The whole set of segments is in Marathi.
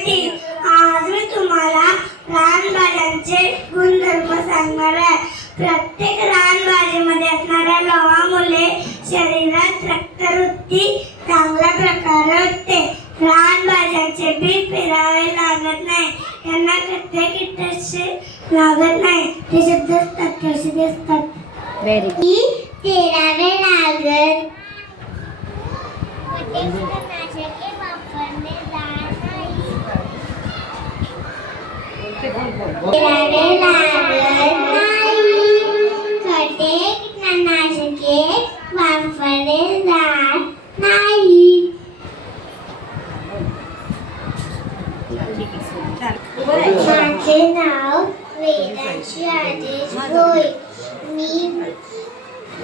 तुझ्यासाठी आज मी तुम्हाला रानभाज्यांचे गुणधर्म सांगणार आहे. प्रत्येक रानभाजीमध्ये असणाऱ्या लवणामुळे शरीरात रक्तवृत्ती चांगल्या प्रकारे होते. रानभाज्यांचे बी पेरावे लागत नाही. त्यांना कच्चे कीटकसे लागत नाही. ते शुद्ध असतात कसे दिसतात व्हेरी तेरावे लागत कीटकनाशके वापरणे जात नाही तेरावे लागत नाही खते कीटकनाशके वापरले जात नाही माझे नाव वेदांशी आदेश होय मी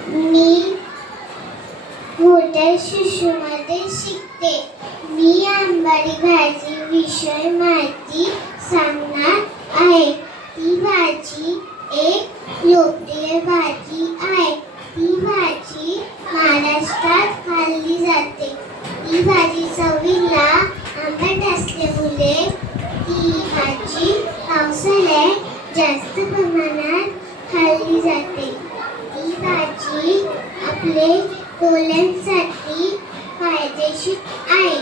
मी मोठ्या शिशुमध्ये शिकते. मी आंबाडी भाजी विषय माहिती सांगणार आहे. ती भाजी एक लोकप्रिय भाजी आहे. ती भाजी महाराष्ट्रात खाल्ली जाते. ती भाजी चवीला आंबट असल्यामुळे ती भाजी पावसाळ्यात जास्त प्रमाणात खाल्ली जाते. ती भाजी आपले डोळ्यांसाठी फायदेशीर आहे.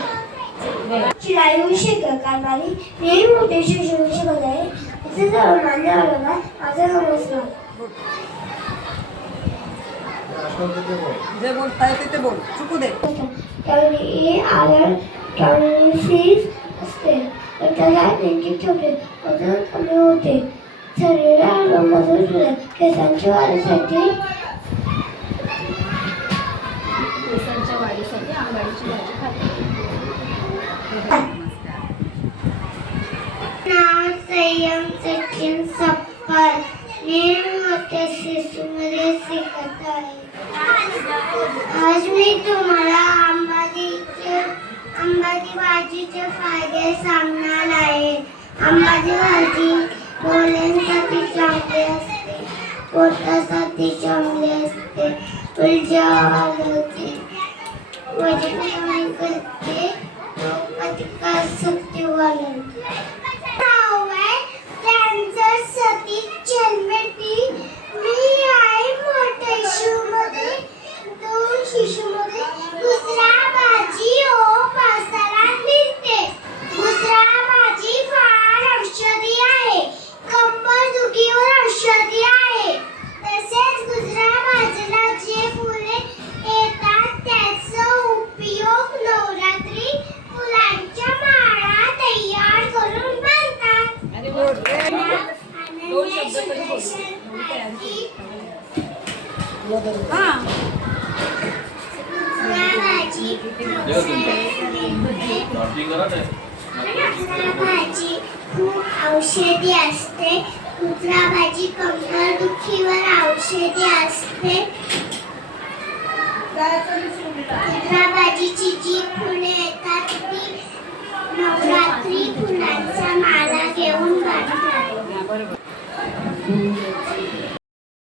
चिरायू शेखर कारभारी मोठे शिक्षण शिकत आहे तिथे जाऊन माझ्या आलोला माझा नमस्कार जे बोलताय ते ते बोल चुकू दे त्यावेळी आलं त्यावेळी असते तर त्याला त्यांचे छोटे वजन कमी होते शरीराला मदत होते केसांच्या वाढीसाठी केसांच्या वाढीसाठी आंबाडीची भाजी खाते नाव संयम सचिन सप्पर मी मोठ्या शिकत आहे. आज मी तुम्हाला अंबाजीचे अंबाजी भाजीचे फायदे सांगणार आहे. अंबाजी भाजी डोळ्यांसाठी चांगली असते पोटासाठी चांगली असते उलट्या घालवते वजन कमी करते रोगप्रतिकार शक्ती वाढवते. त्यांचं सतीश जन्मती मी आहे मोठ्या शिशूमध्ये दोन शिशूमध्ये दुसरा भाजी ओ पावसाळ्यात मिळते दुसरा भाजी फार औषधी आहे कंबर दुखीवर औषधी आहे तसेच गुजरा भाजीला जे फुले येतात त्याचा उपयोग नवरात्री फुलांच्या माळा तयार करून बनतात दोन शब्द तरी बोल. अनन्या हा भाजी खूप औषधी असते. कुत्रा भाजी कंबर दुखीवर औषधी असते.